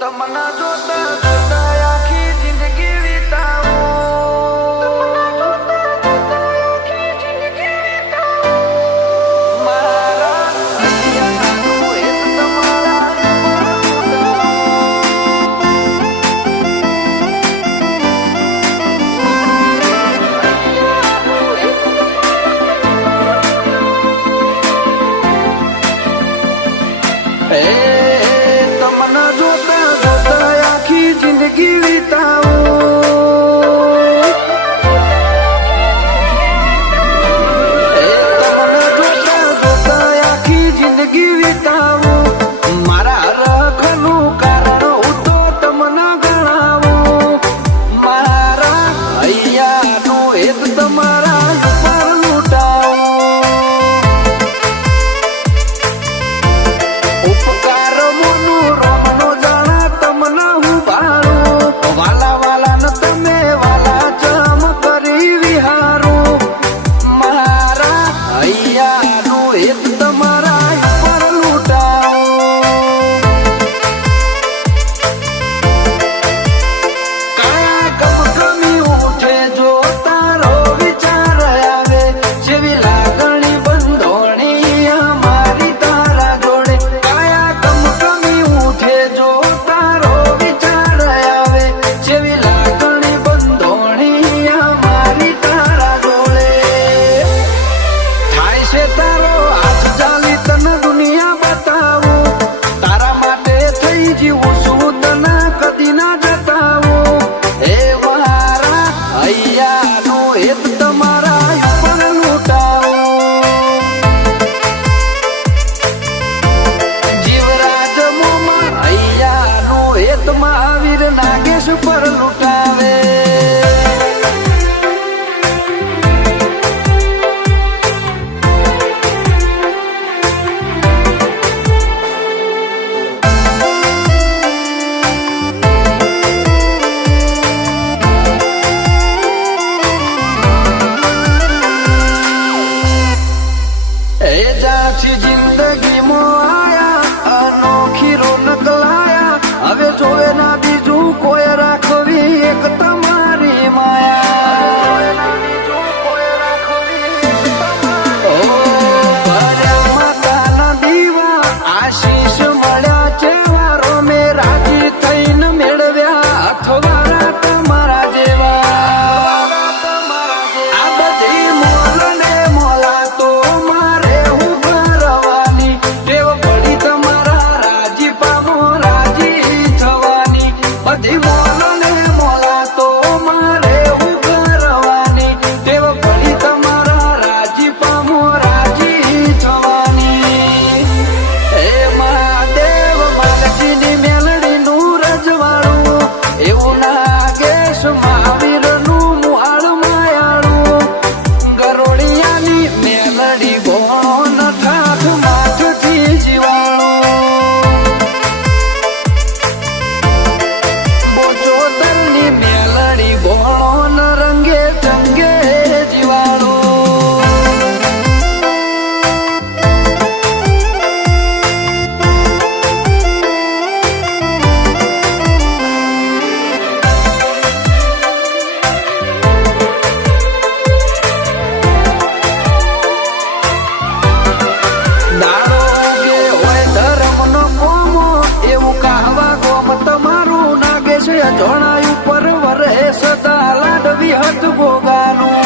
તમના જોતા જોતા આખી જિંદગી વિતાવું મારા હૈયાનું એક તમારા તમના જોતા જોતા આખી જિંદગી વિતાવું તમના જોતા જોતા આખી જિંદગી વિતાવું મારા રખનું કારણ હું તો તમના ગણાવું મારા હૈયાનું એક તમારા ઉપર લૂંટાવું ઉપકાર મોનું રોમનો જાણા તમના હું ભાળું વાલા વાલા ન તમે વાલા જમ કરી વિહારું મારા હૈયાનું એક તમારા ઉપર લૂંટાવું કાયા ગમગમી ઉઠે જો તારો વિચાર આવે જેવી લાગણી બંધોણી અમારી તારા જોડે કાયા ગમગમી ઉઠે જો તારો વિચાર આવે જેવી લાગણી બંધોણી અમારી તારા જોડે થાય છે તારો હાથ ચાલી તને દુનિયા બતાવું તારા માટે થઈ જીવું છું તને કદી ના જતાવું એ મારા હૈયાનું એક તમારા ઉપર લૂંટાવું જીવરાજ મોમાં હૈયાનું એક મહાવીર નાગેશ પર લૂંટાવે એ જાથી જિંદગીમાં આયા અનોખી રોનક લાયા હવે જોવે ના બીજું કોઈ રાખવી એક તમારી માયા ઓ ભર્યા માતાના દીવા આશીષ મળ્યા ચેવારો મેં રાજી થઈને મેળવ્યા અથવારા તમારા જેવા આ બધી મોલ ને મોલા તો મારે હું કરવાની ટેવ પડી તમારા રાજી પામો રાજી થવાની બધી મોલ ને મોલા તો મારે હું કરવાની ટેવ પડી તમારા રાજી પામો રાજી થવાની હે મહાદેવ માલજીની મેલડીનું રજવાડું એવું નાગેશ મહાવીરનું મુહાળ માયાળું ગરોળિયાની મેલડી ગોણ ઠાઠ માથથી જીવાણું બોચોદરની મેલડી ગોણ રંગે ચંગે જીવાણું દાડો ઉગે હોય ધર્મનો કોમો એવું કહાવા ગોમ તમારું નાગેશ અજોણાયું પર વરે સદા લાડવી હત ભોગાનું